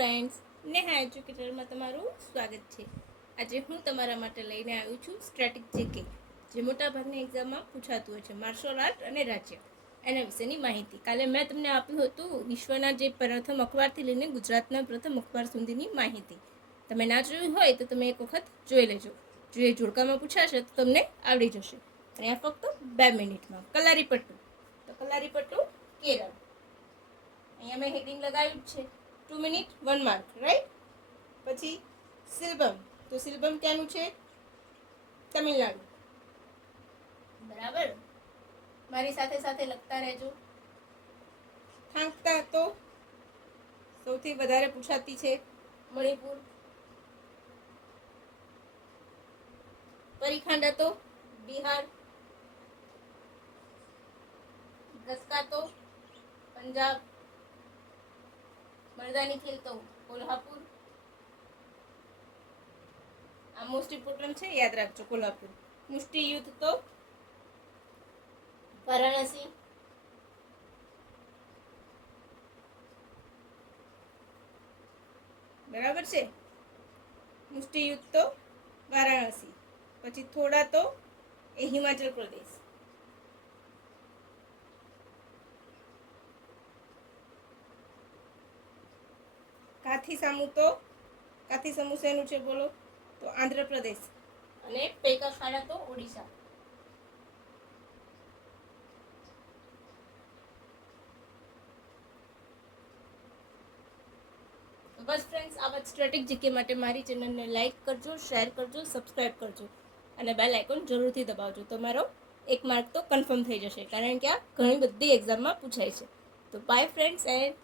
Friends, Neha એજ્યુકેટરમાં તમારું સ્વાગત છે। આજે હું તમારા માટે લઈને આવી છું સ્ટેટિક જીકે, જે મોટાભાગની એક્ઝામમાં પૂછાતું હોય છે। માર્શલ આર્ટ અને રાજ્ય એના વિશેની માહિતી કાલે મેં તમને આપ્યું હતું વિશ્વના જે પ્રથમ અખબારથી લઈને ગુજરાતના પ્રથમ અખબાર સુધીની માહિતી। તમે ના જોયું હોય તો તમે એક વખત જોઈ લેજો। જો એ જોડકામાં પૂછાશે તો તમને આવડી જશે। અને આ ફક્ત 2 મિનિટમાં। કલારીપટ્ટુ, તો કલારીપટ્ટુ કેરળ, અહીંયા મેં હેડિંગ લગાવ્યું છે 2 મિનિટ 1 માર્ક, રાઈટ। પછી શિલ્પમ, તો શિલ્પમ ક્યાંનું છે? તમિલનાડુ, બરાબર। મારી સાથે સાથે લખતા રહેજો। થાંકતા તો સૌથી વધારે પૂછાતી છે મણિપુર। પરીખાંડા તો બિહાર। ગસકા તો પંજાબ। મરદાની ખેલ તો કોલ્હાપુર। આ મોસ્ટ ઇમ્પોર્ટન્ટ છે, યાદ રાખજો કોલ્હાપુર। મુષ્ટિ યુદ્ધ તો વારાણસી। બરાબર છે, મુષ્ટિ યુદ્ધ તો વારાણસી। પછી થોડા તો એ હિમાચલ પ્રદેશ। કાથી સામું શેનું છે બોલો? તો આંધ્રપ્રદેશ। અને પૈકા ખાડા તો ઓડિશા। બસ ફ્રેન્ડ્સ, આવા સ્ટેટિક જીકે માટે મારી ચેનલને લાઈક કરજો, શેર કરજો, સબસ્ક્રાઇબ કરજો અને બેલ આઇકોન જરૂરથી દબાવજો। તમારો 1 માર્ક તો કન્ફર્મ થઈ જશે, કારણ કે આ ઘણી બધી એક્ઝામમાં પૂછાય છે। તો બાય ફ્રેન્ડ્સ એન્ડ